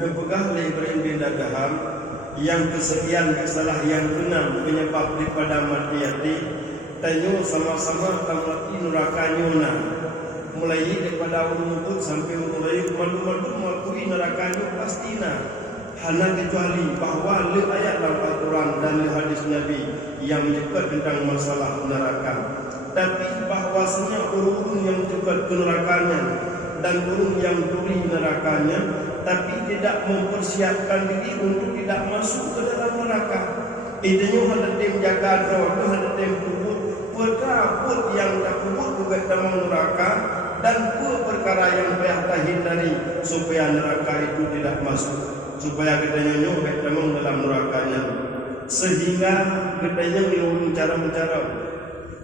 Pegah Ibrahim bin Adham yang kesekian salah yang keenam penyebab daripada matiati tanyo sama-sama tamati neraka nyuna mulai daripada umur sampai mulai malu-malu mengakui neraka nyu pastina hana kecuali bahawa le ayat dalam Al-Quran dan le hadis Nabi yang menyebut tentang masalah neraka. Tapi bahawasanya urun yang dekat ke nerakanya dan urun yang tuli nerakanya, tapi tidak mempersiapkan diri untuk tidak masuk ke dalam neraka. Idenya hendak tim jaga doa, hendak tim kubur, perkara yang tak kubur juga dalam neraka dan perkara yang payah hindari supaya neraka itu tidak masuk, supaya kita nyobek dalam nerakanya. Sehingga kita nyobek cara-cara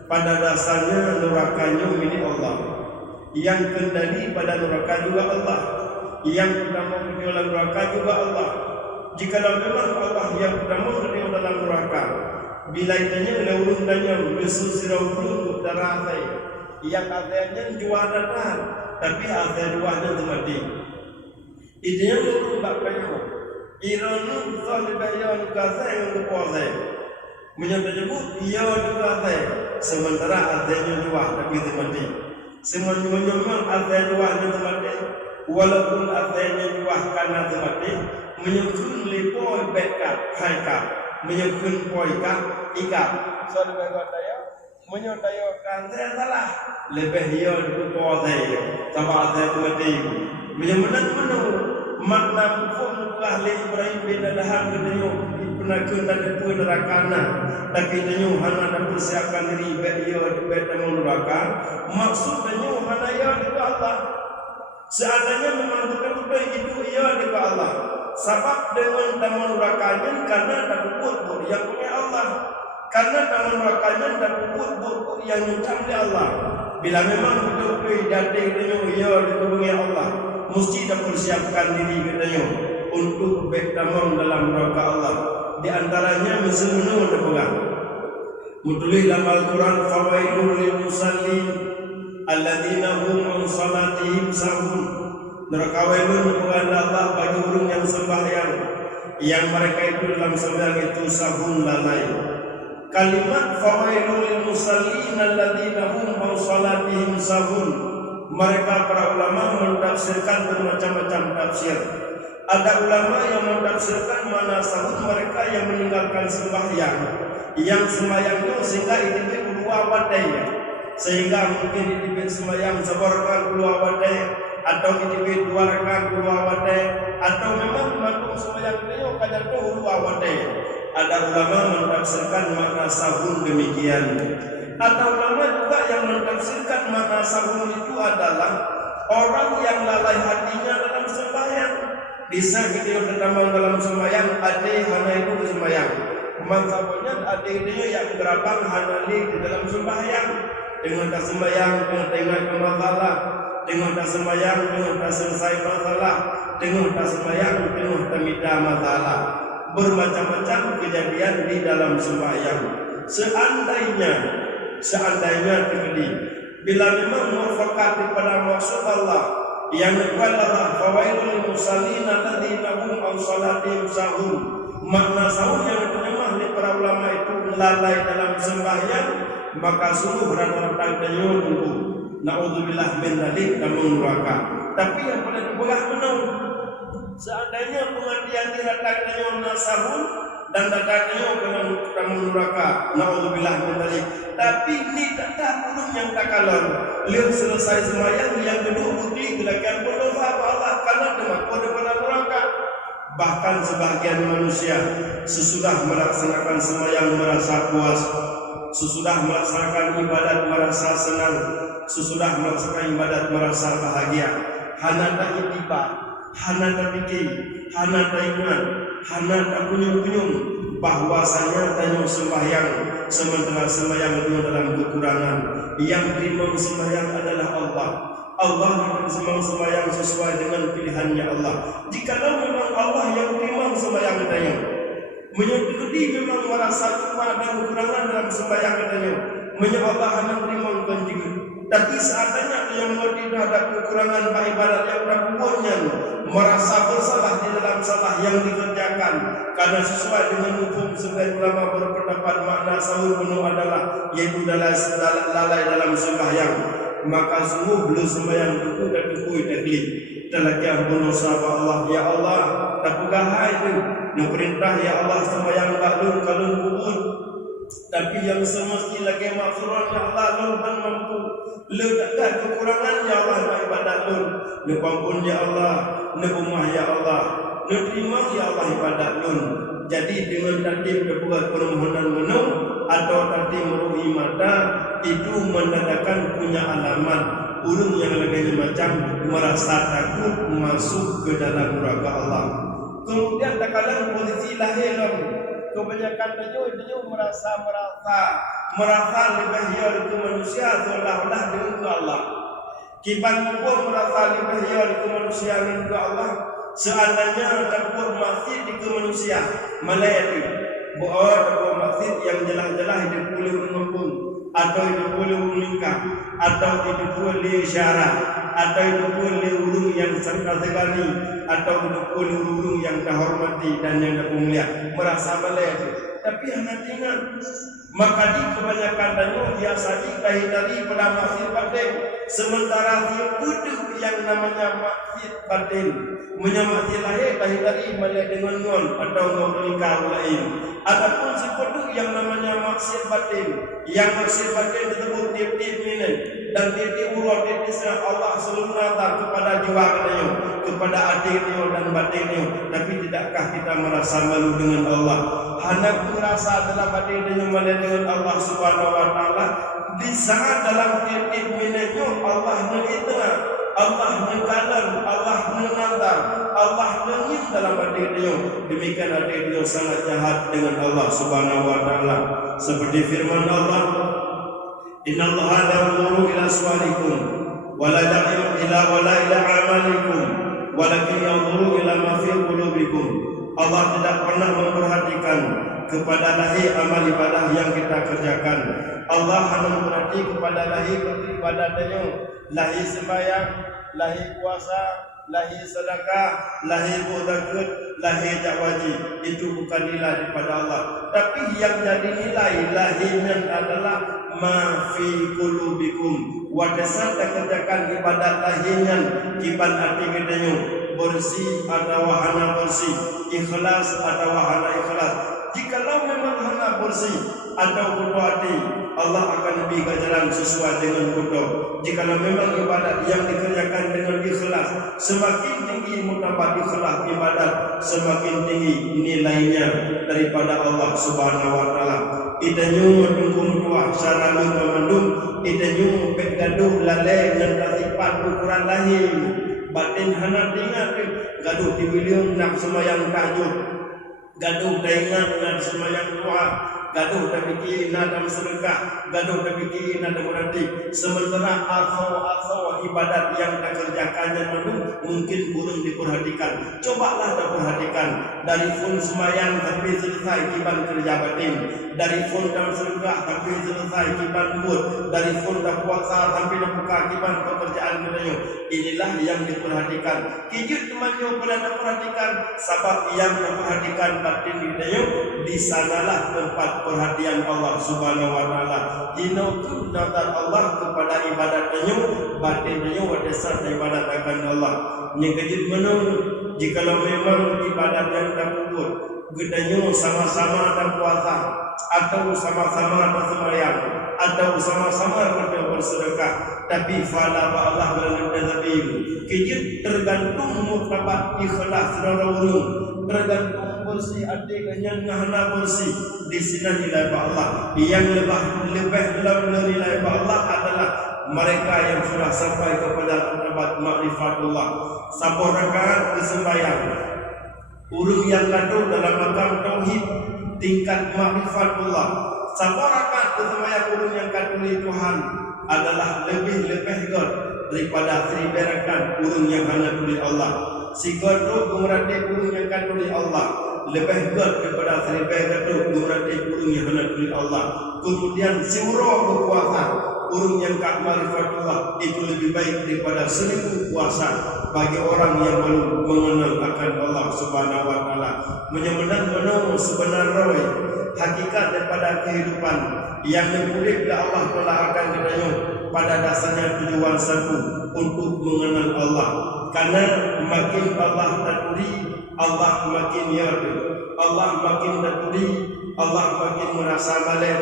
pada dasarnya nerakanya milik Allah. Yang kendali pada neraka juga Allah. Yang pertama beliau dalam neraka juga Allah. Jika memang Allah yang pertama beliau dalam neraka, bila itanya leulun danya besul sirau daratai, yang akhirnya jual datang, tapi akhir jualnya mati. Itanya leulun bakanya, iranu salibayan kasai yang kuasai, menyebut ia juga kasai, sementara akhirnya jual tapi mati. Semuanya akhir jualnya mati. Walaupun akhirnya jual karena mati, menyebut lepoi bekat haikap, menyebut poikap ikap. Soal bekat saya, menyebut saya kan saya salah. Lebih dia dibuat saya, sebab saya mati. Menyebut makna pun ahli Ibrahim bin Adham kedenyo pernah kita pun nerakana, tapi kedenyo hana ada persiapkan diri dia di dalam neraka. Maksudnya hana ya di Allah. Seandainya memang betul-betul itu ia di Allah. Sebab dengan taman nerakanya karena tak kubur yang punya Allah. Karena taman nerakanya tak kubur yang mencam di Allah. Bila memang betul-betul jadi kedenyo ia di punya Allah, mesti dah persiapkan diri kedenyo untuk bertaman dalam neraka Allah. Di antaranya mesemunu terpegang. Mutulis dalam Al-Quran, fawailul lil musallin alladzina hum an salatihim sahun. Neraka wailun kepada Allah bagi orang yang sembahyang, yang mereka itu dalam sembahyang itu sahun lalai. Kalimat fawailul lil musallin alladzina hum an salatihim sahun, mereka para ulama mentafsirkan bermacam-macam tafsir. Ada ulama yang mentafsirkan mana sahun mereka yang meninggalkan sembahyang, yang sembahyangnya sehingga itu dua wadai. Sehingga mungkin ditibit sembahyang sebarkan keluar wadai, atau ditibit dua rakaat keluar wadai, atau memang mampu sembahyang beliau kadang tu keluar wadai. Ada ulama mentafsirkan makna sahun demikian. Ada ulama juga yang mentafsirkan makna sahun itu adalah orang yang lalai hatinya dalam sembahyang. Bisa kita bertambah dalam sembahyang, ada hana itu sembahyang. Maksudnya ada dia yang berapang hana di dalam sembahyang. Dengan tak sembahyang, dengan tengok ke masalah, dengan tak sembahyang, dengan tak selesai masalah, dengan tak sembahyang, dengan tak minta masalah. Bermacam-macam kejadian di dalam sembahyang. Seandainya terjadi, bila memang muafakat kepada maksud Allah, yang kedua adalah fawailul musallin alladzina hum an salatihim sahun. Makna sahun yang diterjemah oleh para ulama itu lalai dalam sembahyang, maka sungguh berat-berat tanyo untuk naudzubillah min dzalik dan neraka. Tapi yang paling berat menang, seandainya pengertian datang tanyo nasahun dan datang tanyo dengan neraka, naudzubillah min dzalik. Tapi ini tak pun yang tak kalah. Lihat selesai sembahyang yang kedua putih gelakan berdoa Allah karena dengan kode pada neraka. Bahkan sebagian manusia sesudah melaksanakan sembahyang merasa puas, sesudah melaksanakan ibadat merasa senang, sesudah melaksanakan ibadat merasa bahagia. Hana tak itibar, hana tak fikir, hana tak ingat, hana tak kunyum-kunyum bahwasanya tanyo sembahyang sementara sembahyang itu dalam kekurangan. Yang terima sembahyang adalah Allah. Allah yang sembahyang sesuai dengan pilihannya Allah. Jikalau memang Allah yang terima sembahyang tanyo, menyebut memang merasa cuma dan kekurangan dalam sembahyang katanya, menyebabkan Allah hanya terima juga. Tapi seandainya yang tidak ada kekurangan ibadat yang tak buatnya, merasa bersalah di dalam salah yang dikerjakan, karena sesuai dengan hukum sebagian ulama berpendapat makna sahur penuh adalah yaitu lalai dalam sembahyang, maka sungguh belum sembahyang buku dan buku taklid telah kiam sahabat Allah. Ya Allah, tak pegah itu yang perintah ya Allah sembahyang kalun kubur, tapi yang semesti lagi maghfirah ya Allah luhan mampu lu tak kekurangan ya Allah ibadat lu pampun ya Allah nebumah ya Allah terima ya Allah ibadat lu. Jadi dengan tadi berbuat permohonan menung atau tadi meruhi mata itu menandakan punya alamat urung yang lagi macam merasa takut masuk ke dalam neraka Allah. Kemudian tak kalah posisi lahir kebanyakan tajuk merasa lebih hiar ke manusia seolah-olah dengan ke Allah. Kiban pun merasa lebih hiar ke manusia dengan ke Allah. Seandainya takut masjid di ke manusia Malaya buat masjid yang jelas-jelas hidup boleh mengumpul atau hidup boleh meningkat atau hidup boleh syarat atau hidup boleh urung yang serta sekali atau hidup boleh urung yang terhormati dan yang mulia merasa Malaya tapi hanya ingat maka di kebanyakan danyo biasa dikahidari pada masjid batin, sementara dia kudu yang namanya masjid batin menyamati lahir kahidari malai dengan non atau ngobrolika lain. Adapun si kudu yang namanya masjid batin, yang masjid batin tersebut tiap-tiap minit dan tiap-tiap urut tiap-tiap Allah selalu natar kepada jiwa kadanya, kepada hatinya dan batinnya. Tapi tidakkah kita merasa malu dengan Allah? Hanya merasa dalam batinnya malai dengan Allah Subhanahu Wa Taala. Di saat dalam tiap-tiap minitnya Allah mengingat, Allah mengkalam, Allah mengantar, Allah mengin dalam hatinya. Demikian hatinya sangat jahat dengan Allah Subhanahu Wa Taala. Seperti firman Allah, Inna Allah la yanzuru ila suwarikum wala ila amalikum walakin yanzuru ila ma fi qulubikum. Allah tidak pernah memperhatikan kepada lahir amal ibadah yang kita kerjakan. Allah hanya memperhati kepada lahir ibadahnya, lahir sembahyang, lahir puasa, lahir sedekah, lahir zakat, lahir wajib. Itu bukan nilai daripada Allah. Tapi yang jadi nilai lahirnya adalah ma fi qulubikum. Wadasan kerjakan ibadat lahirnya kiban hati gedenya bersih atau hana bersih, ikhlas atau hana ikhlas. Jikalau memang hana bersih atau kotor hati, Allah akan lebih ganjaran sesuai dengan kotor. Jikalau memang ibadat yang dikerjakan dengan ikhlas, semakin tinggi mutabak ikhlas ibadat, semakin tinggi nilainya daripada Allah Subhanahu Wa Taala. Itanyu mendukung dua syara memandung, itanyu gaduh lalai dan sifat ukuran lahir. Batin hana ingat gaduh di bilion nak semayang tahajud, gaduh ingat nak semayang doa, gaduh terfikir nak sedekah, gaduh terfikir nak berarti. Sementara asal ibadat yang dikerjakannya mungkin kurang diperhatikan. Cobalah perhatikan dari pun semayang sampai selesai kiban kerja batin, dari pun dan sedekah sampai selesai kiban buat, dari pun dan puasa sampai buka kiban pekerjaan kedanya. Inilah yang diperhatikan. Kijut temannya pernah perhatikan sebab yang memperhatikan batin kedanya di sanalah tempat perhatian Allah Subhanahu Wa Taala. Inatu nazar Allah kepada ibadatnya, batinnya wadasar ibadat akan Allah. Yang kejut menung jikalau memang ibadat yang terkubur, gedanya sama-sama dan puasa atau sama-sama dan sembahyang atau sama-sama bersedekah, tapi fala Allah melalui kejut tergantung mutabak ikhlas rorong, tergantung bersih adiknya ngahna bersih. Di sini nilai Allah yang lebih dalam nilai Allah adalah mereka yang sudah sampai kepada tempat ma'rifatullah. Sabur rakaat sembahyang, urung yang kandung dalam makam tauhid tingkat ma'rifatullah. Sabur rakaat sembahyang urung yang kandung Tuhan adalah lebih god daripada 1000 rakaat urung yang hanya oleh Allah. Si godok berarti urung yang kandung oleh Allah lebih god daripada 1000 godok berarti urung yang hanya oleh Allah. Kemudian si urung berpuasa urung yang kak marifatullah itu lebih baik daripada 1000 puasa bagi orang yang belum mengenal akan Allah Subhanahu wa taala. Menyebenar sebenar hakikat daripada kehidupan yang dipulik Allah Taala akan katanya pada dasarnya tujuan satu untuk mengenal Allah. Karena makin Allah taturi, Allah makin yardi. Allah makin taturi, Allah makin merasa balik.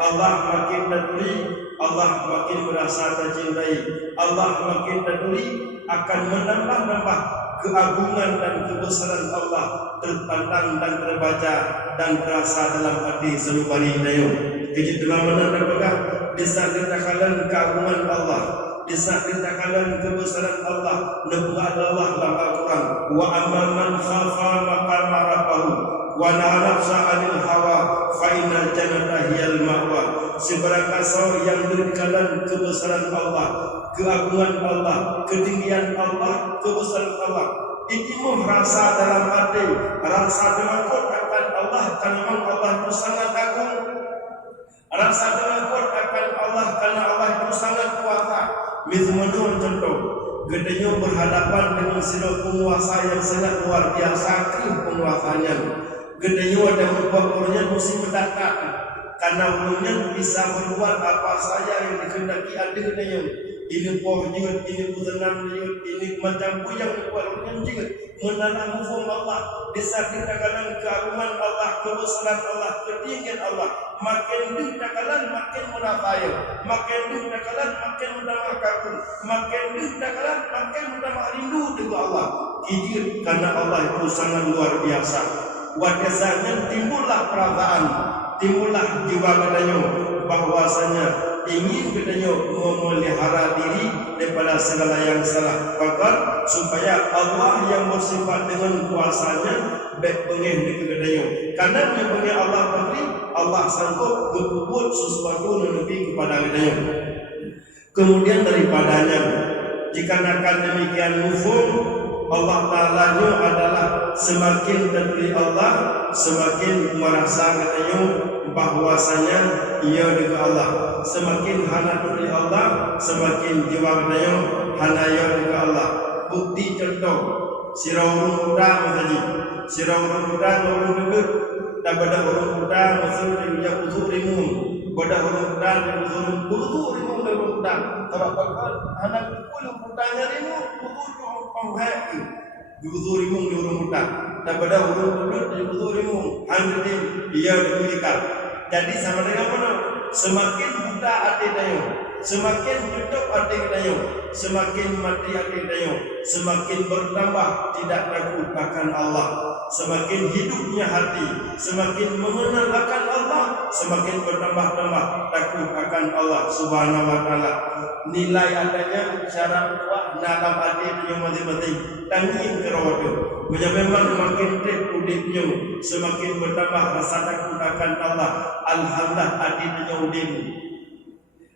Allah makin taturi, Allah makin merasa tercintai. Allah makin taturi akan menambah-nambah keagungan dan kebesaran Allah terpandang dan terbaca dan terasa dalam hati seluruh dayu. Kejut dalam menandang disadikan keagungan Allah, disadikan kebesaran Allah. Nabuat Allah dalam Al-Quran. Wa amman khafa maqama rabbahu wa nahaa nafsa 'anil hawa fa innal jannata hiyal ma'wa. Sebarang kasau yang berkenan kebesaran Allah, keagungan Allah, ketinggian Allah, kebesaran Allah, itimu rasa dalam hati, rasa takut akan Allah karena memang Allah itu sangat agung. Rasa takut akan Allah karena Allah itu sangat kuasa. Misal contoh, gedenya berhadapan dengan sebuah penguasa yang sangat luar biasa, penguasanya. Gedenya ada membuat orangnya mesti mendadak. Karena ulungnya bisa berbuat apa saja yang dikehendaki ada gedenya. Ini poh juga, ini putenan juga, ini macam yang dibuat ulungnya juga. Menanam hukum Allah, disadikan keagungan Allah, kebesaran Allah, ketinggian Allah. Makin didakalan makin menafaya, makin didakalan makin menambah kagum, makin didakalan makin menambah rindu dengan Allah. Kijir karena Allah itu sangat luar biasa. Wadasanya timbullah perasaan, timbullah jiwa katanya bahwasanya ingin katanya memelihara diri daripada segala yang salah. Bahkan supaya Allah yang bersifat dengan kuasanya baik bengih di katanya. Karena memangnya Allah beri, Allah sanggup berbuat sesuatu yang lebih kepada katanya. Kemudian daripadanya, jika akan demikian mufhum, Allah Ta'ala adalah semakin terpilih Allah, semakin merasa katanya bahwasanya ia dengan Allah. Semakin hana terpilih Allah, semakin jiwa katanya hana ia dengan Allah. Bukti contoh, sirau muda tadi, sirau muda orang bebet, dan pada orang muda masuk dia uzur rimun, pada orang muda uzur rimun orang muda. Kalau anak puluh mudanya rimun uzur penghaki, uzur rimun orang muda. Dan pada orang bebet uzur rimun, hanya dia diberikan. Jadi sama dengan mana? Semakin muda hati dayo, semakin hidup hati dayo, semakin mati hati dayo, semakin bertambah tidak takut akan Allah. Semakin hidupnya hati, semakin mengenal akan Allah, semakin bertambah-tambah takut akan Allah Subhanahu wa taala. Nilai adanya cara kuat dalam hati yang mati-mati tanging kerawat. Memang makin udipnya semakin bertambah rasa takut akan Allah. Alhamdulillah hatinya udip.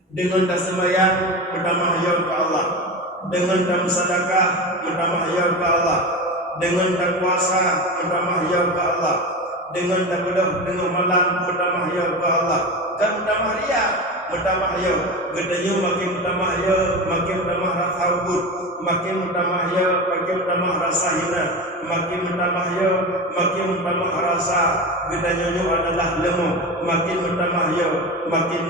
Dengan sembahyang bertambah ya ke Allah, dengan sedekah bertambah ya ke Allah, dengan puasa bertambah ya ke Allah, dengan tabadah dengan malam bertambah ya ke Allah, dan bertambah ria bertambah ya. Gedenya makin bertambah ya, makin bertambah rasa ubud, makin bertambah ya, makin bertambah rasa hina, makin bertambah ya, makin bertambah rasa gedenya adalah lemah, makin bertambah ya, makin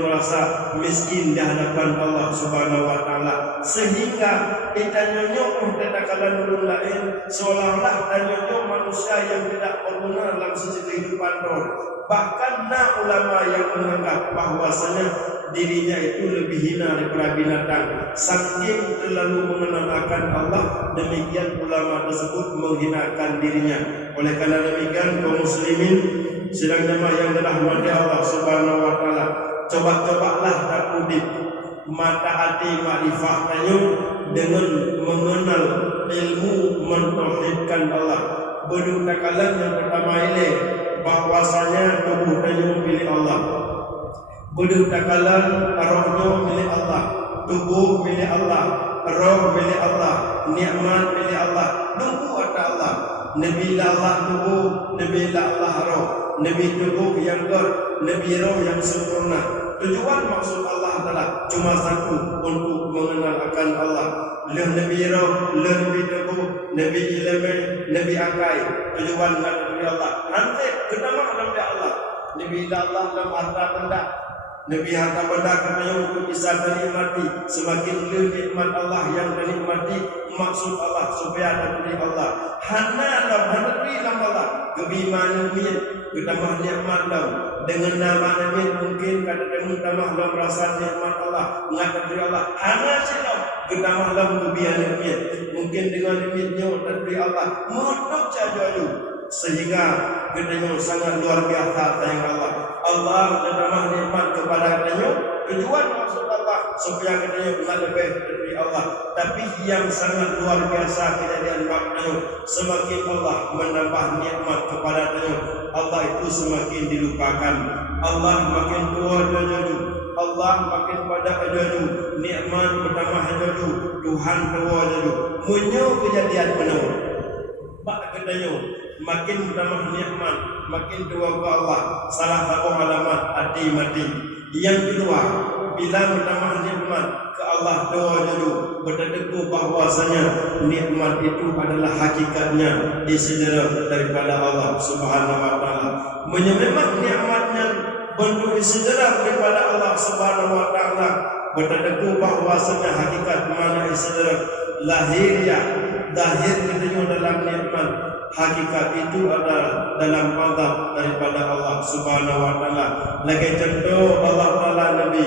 merasa miskin di hadapan Allah Subhanahu wa taala. Sehingga kita nyonyok mentadakalan ulun lain seolah-olah nyonyok manusia yang tidak berguna dalam sisi kehidupan roh. Bahkan ulama yang menganggap bahwasanya dirinya itu lebih hina daripada binatang, saking terlalu mengenal akan Allah, demikian ulama tersebut menghinakan dirinya. Oleh karena demikian kaum muslimin sedang jemaah yang telah mati Allah Subhanahu wa taala, coba-cobalah takudip mata hati makrifah kayu dengan mengenal ilmu mentauhidkan Allah. Berdukakalan yang pertama ini bahwasanya tubuh kayu milik Allah, berdukakalan rohnya milik Allah, tubuh milik Allah, roh milik Allah, nikmat milik Allah, nunggu ada Allah. Nabi Allah tubuh, Nabi Allah roh, Nabi tubuh yang ber, Nabi roh yang sempurna. Tujuan maksud Allah Taala cuma satu untuk mengenal akan Allah. Leh Nabi Roh, leh Nabi Nabu, Nabi Ilmu, Nabi Akai, tujuan dari Allah. Nanti kenapa Nabi Allah? Nabi Allah dalam harta benda. Nabi harta benda katanya untuk bisa menikmati. Semakin nikmat Allah yang menikmati maksud Allah supaya dari Allah. Hana dalam hadapi Allah. Kebimaan min ketambah nikmat dalam dengan nama Nabi mungkin kata kamu tambah dalam rasa nikmat Allah. Mengaku dari Allah. Hana sedang ketambah dalam kebiaan min mungkin dengan nimitnya dari Allah. Mudah saja sehingga katanya sangat luar biasa sayang Allah. Allah menambah nikmat kepada katanya tujuan maksud Allah supaya katanya bukan lebih dari Allah. Tapi yang sangat luar biasa kejadian maknanya semakin Allah menambah nikmat kepada katanya Allah itu semakin dilupakan. Allah makin tua jauh, Allah makin pada jauh, nikmat bertambah jauh, Tuhan tua jauh. Munyo kejadian benar. Pak katanya makin bertambah nikmat, makin tua ke Allah. Salah satu alamat hati mati. Yang kedua, bila bertambah nikmat ke Allah doa dulu berteduh bahwasanya nikmat itu adalah hakikatnya istidraj daripada Allah Subhanahu wa taala. Memang nikmatnya bentuk istidraj daripada Allah Subhanahu wa taala berteduh bahwasanya hakikat mana istidraj lahiriah zahir itu dalam nikmat. Hakikat itu adalah dalam azab daripada Allah Subhanahu wa taala. Lagi contoh Allah Taala Nabi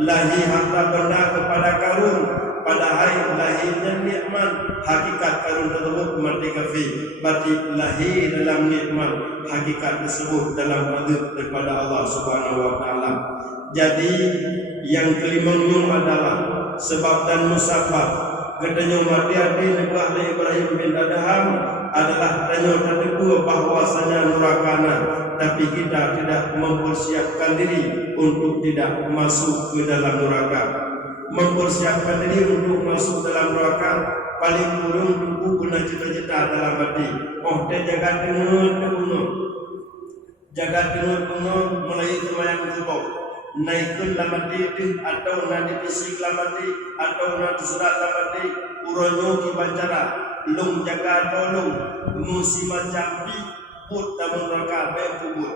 lahir harta benda kepada Karun pada hari lahirnya nikmat hakikat Karun tersebut mati kafir. Berarti lahir dalam nikmat hakikat tersebut dalam azab daripada Allah Subhanahu wa taala. Jadi yang kelimanya adalah sebab dan musabab. Katanya mati hati Nabi Ibrahim bin Adham adalah tanya terdebu bahwasanya nurakana, tapi kita tidak mempersiapkan diri untuk tidak masuk ke dalam neraka. Mempersiapkan diri untuk masuk dalam neraka paling kurang tunggu guna cita-cita dalam hati. Oh, dia jaga dengar, jaga dengar mulai semayang subuh. Naikun lamati atau nanti fisik lamati atau nanti surat lamati uronyo ki bancara lung jaga tolong musiman jambi put tamun raka be kubur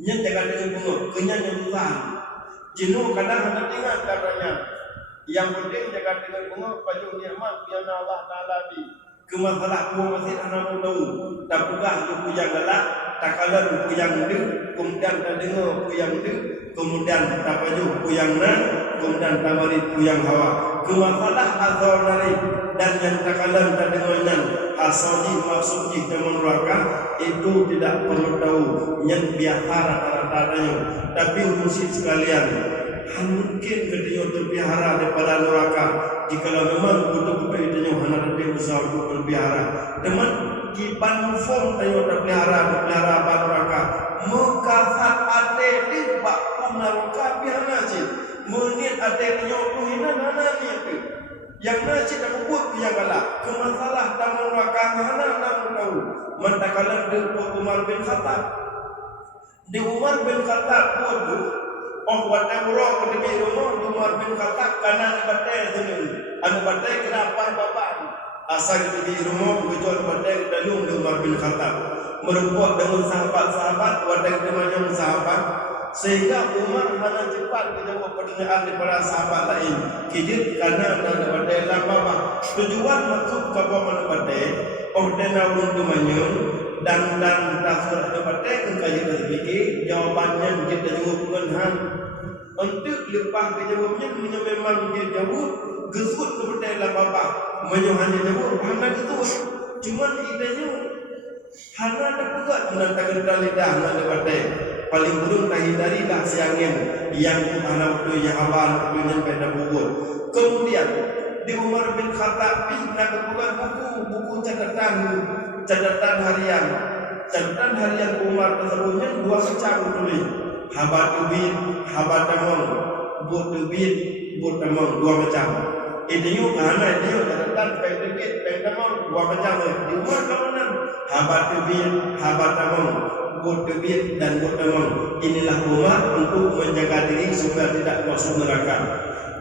nyen jaga dengan bunga kenyang yang Tuhan jenuh kadang hendak ingat katanya yang penting jaga dengan bunga paju nikmat yang Allah Taala di kemasalah kuah masih anak tahu tak pegah tu pujang galak tak kalah pujang de kemudian tak dengar pujang de kemudian tak paju pujang na kemudian tak mari pujang hawa kemasalah azor nari dan yang tak kalah tak dengar asal maksud di neraka itu tidak perlu tahu yang biasa rata-ratanya. Tapi musik sekalian mungkin ketika terpihara daripada neraka jika memang betul-betul itu hanya ada usaha untuk terpihara teman kipan form tayo terpihara pada neraka mukafat ate di bak neraka pihana je menit ate nyo tuhina nana ni itu yang nasi tak buat yang galak kemasalah tamu neraka mana nak tahu mentakalan di Umar bin Khattab di Umar bin Khattab pun oh wata urang ke demi rumah Umar bin Khattab kanan batai sini anu batai kenapa bapak asal di rumah begitu anu batai dalung Umar bin Khattab merupakan dengan sahabat-sahabat wata temannya sahabat sehingga Umar hanya cepat menjawab pertanyaan daripada sahabat lain kijit karena ada batai lama tujuan maksud kapal mana batai oh dena ulun temannya dan tasur ada batai engkau kita fikir jawapannya kita jawab dengan untuk lepas kejawabnya memang dia jawab gesut seperti dalam bapak hanya jawab hanya gesut cuma idenya hanya ada pegat menantang lidah hanya batai paling burung tak hindari tak siangin yang anak waktu yang abang waktu yang pada bubur kemudian di Umar bin Khattab nak bukan buku catatan harian Umar tersebutnya dua macam tulis habat ubin habat tamang but ubin but tamang dua macam itu karena dia catatan baik ubin baik tamang dua macam di Umar kawanan habat ubin habat tamang buat kebit dan buat demam. Inilah Umar untuk menjaga diri supaya tidak masuk neraka.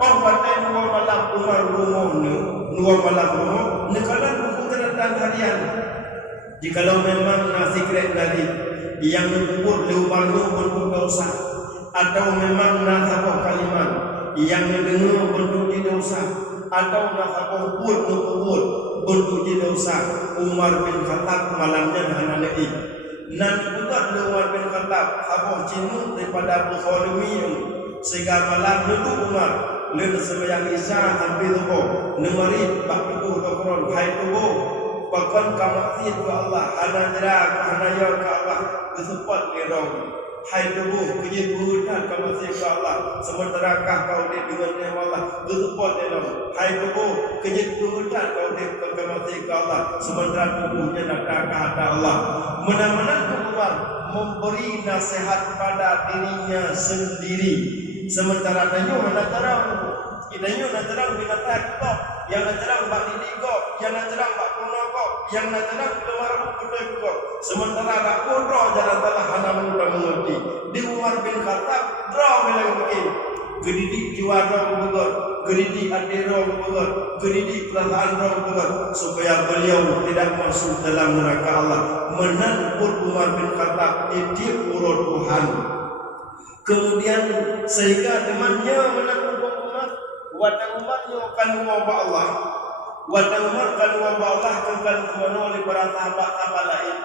Oh batai dua malam Umar rumah ni, dua malam rumah ni kalau bukan harian. Jikalau memang nasi krek tadi yang menyebut Umar ni bentuk dosa, atau memang nasabah kalimat yang mendengar bentuk dosa, atau nasabah buat bentuk dosa, Umar bin Khattab malamnya hana nabi. Nanti juga Umar bin Khattab habis cinut daripada Abu Khalimi sehingga malam itu Umar lalu sembahyang Isya sampai subuh nemari bak tubuh dokron hai tubuh bahkan kamu ke Allah hana jera hana ya ke Allah kesempat ledong hai tubuh kerja berhutang kamu ke Allah sementara kau dengan nama Allah kesempat ledong hai tubuh kerja berhutang kau kamu ke Allah sementara tubuhnya datang ke hadapan Allah. Mana-mana Umar memberi nasihat pada dirinya sendiri. Sementara tanya mana terang, idanya nak terang binatang kok, yang nak terang bak diri kok, yang nak terang bak kuno kok, yang nak terang keluar betul kok. Sementara bak kuno jalan telah hana mudah mengerti. Di Umar bin Khattab draw bilang begini. Gedidik jiwa roh begot, gedidik hati roh begot, gedidik perasaan roh begot, supaya beliau tidak masuk dalam neraka Allah. Menangkut Umar bin Khattab titik urut Tuhan. Kemudian sehingga temannya menangkut Umar, wadah Umarnya kan wabah Allah, wadah Umar kan wabah Allah kan kemana oleh para sahabat-sahabat lain.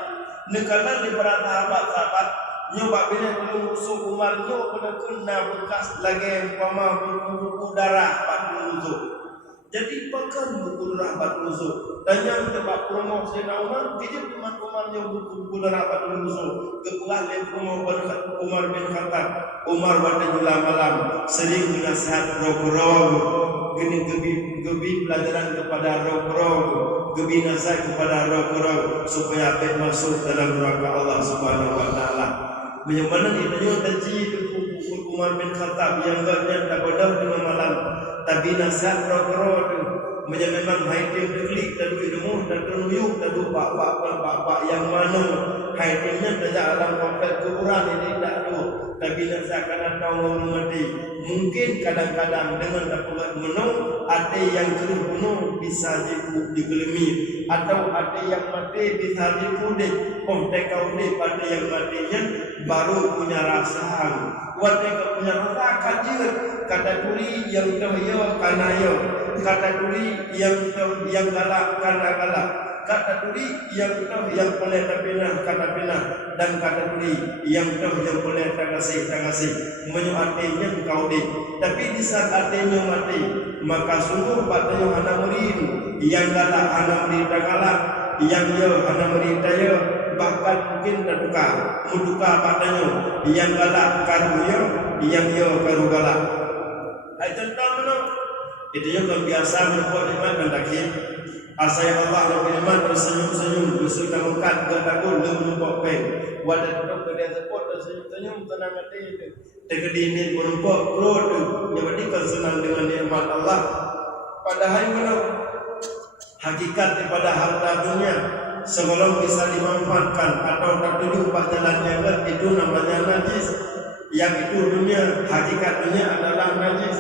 Nekala di para sahabat-sahabat nyoba bila belum musuh Umar nyoba kena bekas lagi umpama buku darah pada musuh. Jadi pakai buku darah pada musuh. Dan yang tempat promo Sayyidina Umar dia teman Umar yang buku darah pada musuh. Kepulah le promo pada Umar bin Khattab. Umar pada malam sering menasihat roh-roh gini gebi pelajaran kepada roh-roh, gebi nasihat kepada roh-roh supaya masuk dalam neraka Allah Subhanahu wa taala. Bagaimana itu taji Umar bin Khattab yang agaknya tak bodoh dengan malam tapi nasihat roh-roh memang haitim deklik dan ilmu dan tenuyuk dan bapak yang mana haitimnya tidak alam komplek kuburan ini tidak ada tapi nasihat kadang tahu mengerti mungkin kadang-kadang dengan dapat menung ada yang keruh penuh bisa digelemi atau ada yang mati bisa dipudek komplek pada yang matinya baru punya rasa warga punya rasa kajian kata tuli yang dahyo kanayo kata tuli yang galak galak kata tuli yang boleh terpinah kata pinah dan kata tuli yang boleh terkasih menyuatinya kau di tapi di saat artinya mati maka sungguh patanya hana murid yang galak hana murid galak yang hana murid daya bahkan mungkin terduka muduka padanya yang galak karunya yang karu galak ai tentang mana itu yang biasa berbuat iman dan takdir asai Allah berfirman tersenyum-senyum bersuka mengkat bertakut lumpuh pen wadah duduk ke dia sepot tersenyum-senyum tenang hati tegedini menumpuk perut menjadikan senang dengan nikmat Allah padahal mana hakikat daripada harta dunia sebelum bisa dimanfaatkan atau tertuju pada jalannya itu namanya najis. Yang itu dunia hakikatnya adalah najis.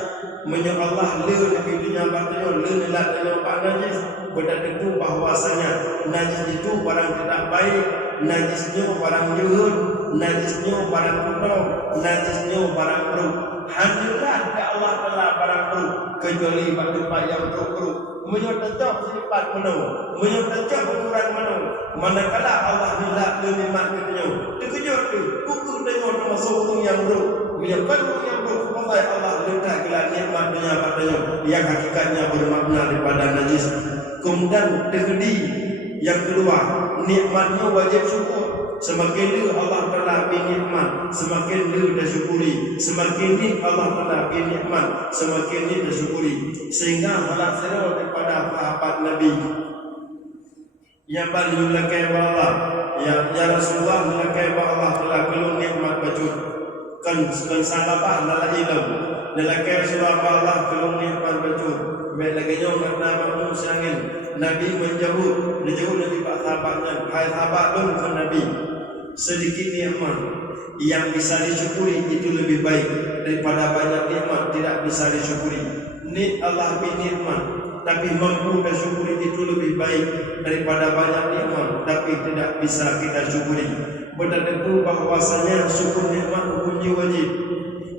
Menyembah Allah le di dunia batnya le nelat dengan pak najis. Benda tentu bahwasanya najis itu barang tidak baik, najisnya barang jahat, najisnya barang kotor, najisnya barang buruk. Alhamdulillah Allah telah barang buruk kecuali tempat yang buruk. Menyertajak sifat menau, menyertajak ukuran menau. Manakala Allah hendak menikmat dunia, terkejut tu, kuku tengok masuk yang buruk. Menyebabkan yang buruk, supaya Allah letakkan nikmat dunia padanya yang hakikatnya bermakna daripada najis. Kemudian terjadi yang kedua, nikmatnya wajib syukur. Semakin dia Allah telah beri nikmat, semakin dia tersyukuri. Semakin ni Allah telah beri nikmat, semakin dia tersyukuri. Sehingga melaksanakan daripada sahabat Nabi yang paling melakai Allah, ya Rasulullah melakai Allah telah belum nikmat baju kan sahabat lala ilmu melakai Rasulullah Allah belum nikmat baju. Baik lagi yang nak musangin Nabi menjauh Nabi pak sahabatnya hai sahabat dong ke Nabi sedikit nikmat yang bisa disyukuri itu lebih baik daripada banyak nikmat tidak bisa disyukuri. Ni Allah beri nikmat tapi mampu kita syukuri itu lebih baik daripada banyak nikmat tapi tidak bisa kita syukuri. Bertentu bahwasanya syukur nikmat hukumnya wajib.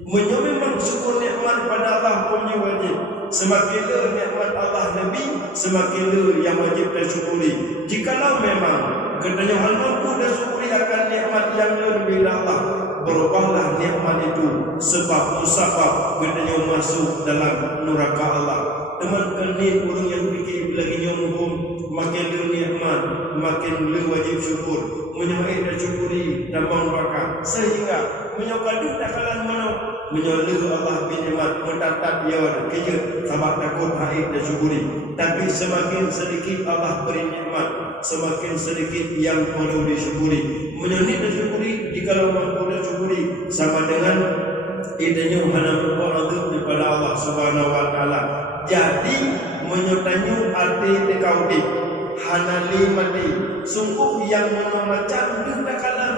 Memang syukur nikmat pada Allah hukumnya wajib. Semakin nikmat Allah Nabi, semakin yang wajib kita syukuri. Jikalau memang katanya mampu dan syukuri akan nikmat yang lebih Allah, berubahlah nikmat itu sebab musabab katanya masuk dalam neraka Allah. Teman ni orang yang fikir lagi nyomong makin le nikmat makin le wajib syukur menyembah dan syukuri dan neraka sehingga menyokadu dakalan mana menyoleh Allah binikmat mentatap dia kerja sabab takut haid dan syukuri. Tapi semakin sedikit Allah beri nikmat semakin sedikit yang perlu disyukuri. Menyoleh dan syukuri jikalau mampu dan syukuri sama dengan idenya mana berada daripada Allah Subhanahu wa taala. Jadi menyotanya arti tekaudik hanali mati sungguh yang menomacam dunia kalam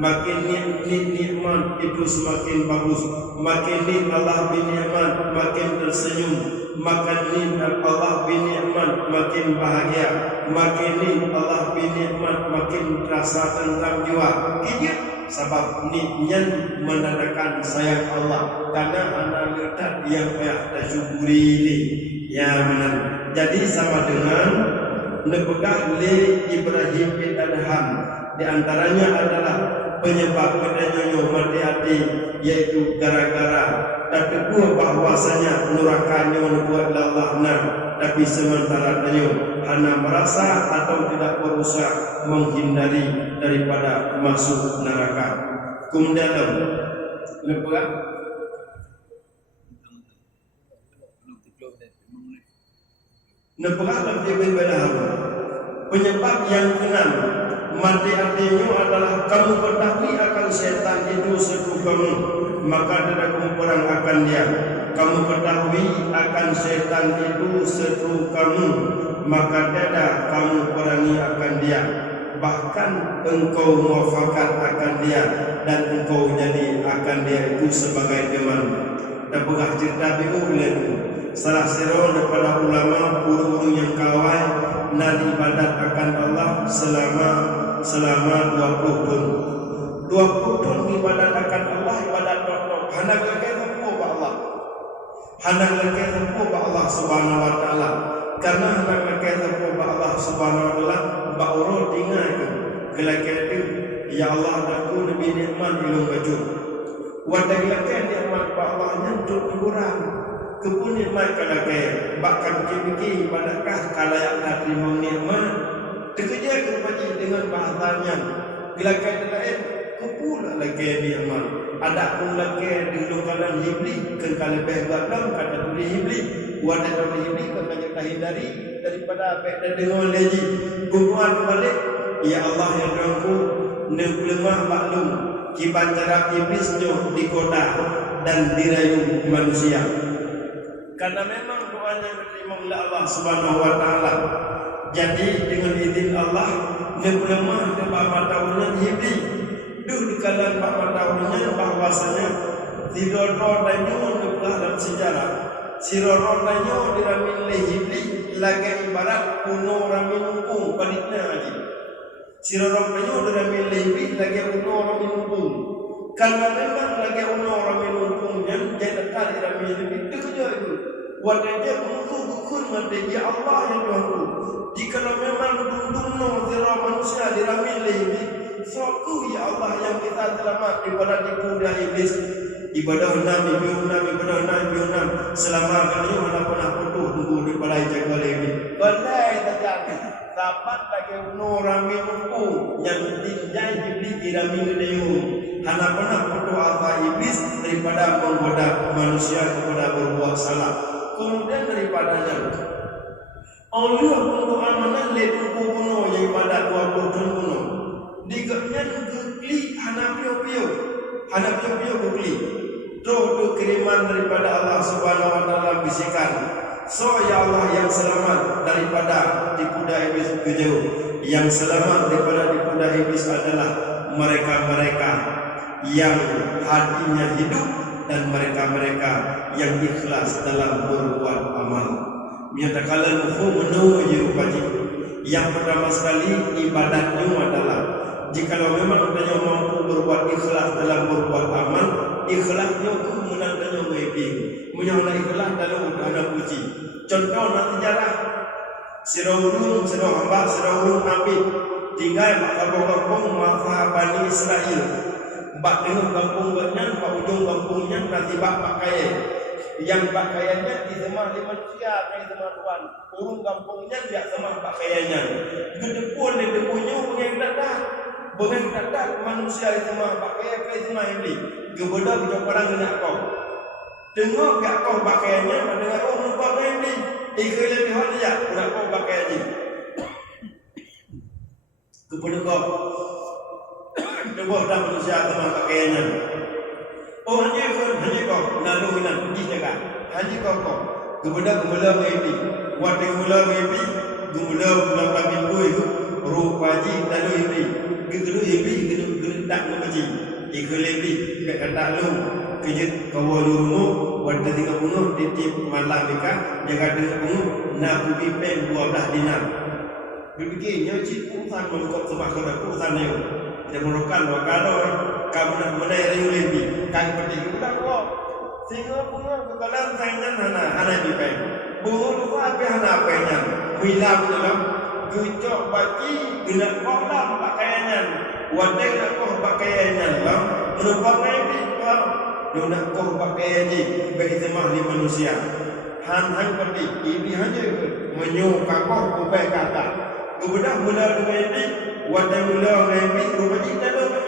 makin nikmat itu semakin bagus, makin Allah binikmat makin tersenyum, makin Allah binikmat makin bahagia, makin Allah binikmat makin rasa tenang jiwa. Kijit sebab niknya menandakan sayang Allah karena anak letak yang payah tersyukuri ini ya benar. Jadi sama dengan nebegah le Ibrahim bin Adham di antaranya adalah penyebab kedananya mati hati yaitu gara-gara dan kedua bahwasanya nurakanya membuat Allah tapi sementara dia hanya merasa atau tidak berusaha menghindari daripada masuk neraka. Kemudian lepah lebih berbeda. Penyebab yang keenam mati artinya adalah kamu ketahui akan setan itu seru kamu maka tidak kamu perang akan dia. Kamu ketahui akan setan itu seru kamu maka tidak kamu perangi akan dia. Bahkan engkau muafakat akan dia dan engkau jadi akan dia itu sebagai teman. Dan pegah cerita biulah salah seorang daripada ulama guru-guru yang kawai nan ibadat akan Allah selama 20 tahun. 20 tahun ibadat akan Allah ibadat tok hendak lagi tempuh ba Allah. Hendak lagi tempuh ba Allah Subhanahu wa taala. Karena hendak lagi tempuh ba Allah Subhanahu wa taala ba orang tinggal ke kelakar itu ya Allah aku lebih nikmat ilmu baju. Wadah lagi nikmat ba Allah nyentuh kurang. Kepun nikmat kelakar bakal fikir padakah kalayak nak terima nikmat terkejar kepada dengan bahasanya kelakar lain kepula lagi nikmat ada pun lagi di lokalan hibli ke kalebeh gadam kata tulis hibli wadah tulis hibli kata kita hindari daripada baik dan dengan lagi kumpulan balik ya Allah yang rangku lemah maklum kibat cara iblisnya dikoda dan dirayu manusia. Karena memang doanya diterima oleh Allah Subhanahu wa taala. Jadi dengan izin Allah lemah ke mata hibli duh di kalangan mata bahwasanya sidoro danyo dalam sejarah siroro danyo diramin hibli lagi ibarat kuno ramin umpung palitnya lagi siroro danyo diramin hibli lagi kuno ramin umpung karena memang lagi kuno ramin umpung yang jadi kali ramin hibli itu itu wadahnya mengukur mati ya Allah yang Tuhanku. Jikalau memang dundungno zira manusia diramin hibli suatu ya Allah yang kita selamat daripada tipu dan iblis. Ibadah Nabi selama kali mana pernah putus tunggu di balai jaga ini. Balai terjadi. Dapat lagi orang minumku yang tinjai iblis diramin dayung. Hanya pernah putus apa iblis daripada menggoda manusia kepada berbuat salah. Kemudian daripadanya Allah untuk amanah letuku kuno yang pada 20 tahun kuno. Digaknya kekli hana pio-pio kekli. Itu kiriman daripada Allah Subhanahu wa taala bisikan. So ya Allah yang selamat daripada tipu daya iblis kejauh. Yang selamat daripada tipu daya iblis adalah mereka yang hatinya hidup dan mereka-mereka yang ikhlas dalam berbuat amal. Menyatakan menu jerupaji. Yang pertama sekali ibadatnya adalah jikalau memang kita mampu berbuat ikhlas dalam berbuat amal, ikhlasnya itu menandanya mebing. Menyana ikhlas dalam udara puji. Contoh nanti jarah Siraulung, hamba, Siraulung Nabi tinggal mak kampung-kampung mafah Bani Israel. Bak dengan kampung-kampungnya, bak ujung kampungnya nanti bak pakai. Yang pakaiannya di semah di manusia, kayak semah tuan. Urung kampungnya dia semah pakaiannya. Gedepun di depunnya bengen dadah manusia di semah pakaian kayak semah ini. Gebedah kita orang nak kau. Dengar gak kau pakaiannya, mendengar lupa ini. Ikhlas di hati ya, nak kau pakaiannya. Kepada kau, coba dah manusia semah pakaiannya. Oh hanya kau lalu nak pergi jaga. Hanya kau gumula maybe. What gumula maybe? Gumula pulang minggu itu rupaji lalu ini. Gelu tak mengaji. Ikelebi kata lu kejut kawalumu wad tinggal bunuh titip malam mereka jaga dengan bunuh nak ubi pen 12 dinar. Begini cik urusan menukar semakan urusan dia. Dia merukan kalau kamu nak menai lebih kan penting udah kok sehingga bunga kebalan saingan hana di pen bunga lupa apa hana pennya milam dalam gucok baki dengan kolam pakaiannya wadai nak kau pakaiannya lam menumpang nabi lam dia nak kau pakaiannya bagi semua manusia han penting ini hanya menyuka kau kupai kata kemudian mula dengan ini wadai mula nabi rupanya dalam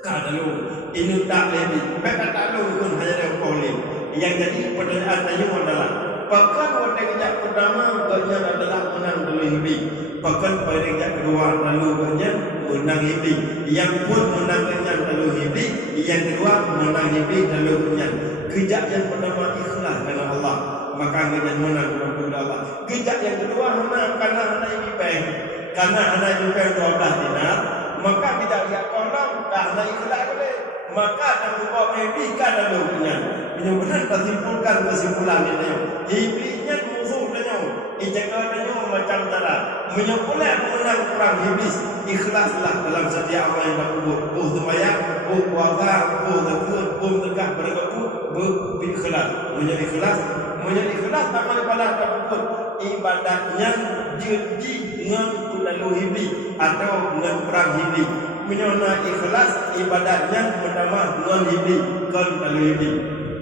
kalau ini tak lebih, mereka tak lalu pun hanya ada polim. Yang jadi pertanyaannya adalah, apakah pada kejap pertama bagian adalah menang dulu lebih, apakah pada kejap kedua lalu bagian menang lebih, yang pun menang bagian lalu lebih, yang kedua menang lebih lalu bagian. Kejap yang pertama ikhlas karena Allah, maka bagian menang kepada Allah. Kejap yang kedua menang karena anak ibu peng, karena anak ibu peng 12 dinar. Maka tidak lihat kolam karena ikhlas boleh. Maka dan lupa mebikan lalunya. Benar-benar tersimpulkan kesimpulan ini. Iblisnya musuh dengan ijakannya macam cara. Menyempurna menang perang iblis. Ikhlaslah dalam setiap apa yang berbuat. Sembahyang, puasa, zakat, sedekah berdoa, berikhlas. Menjadi ikhlas sama daripada berbuat ibadahnya jadi dengan lalu iblis atau dengan perang iblis. Menyona ikhlas ibadahnya pertama dengan iblis kan lalu iblis.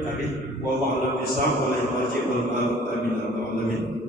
Tapi wallahu a'lam bishawab wal hikmah wal alamin.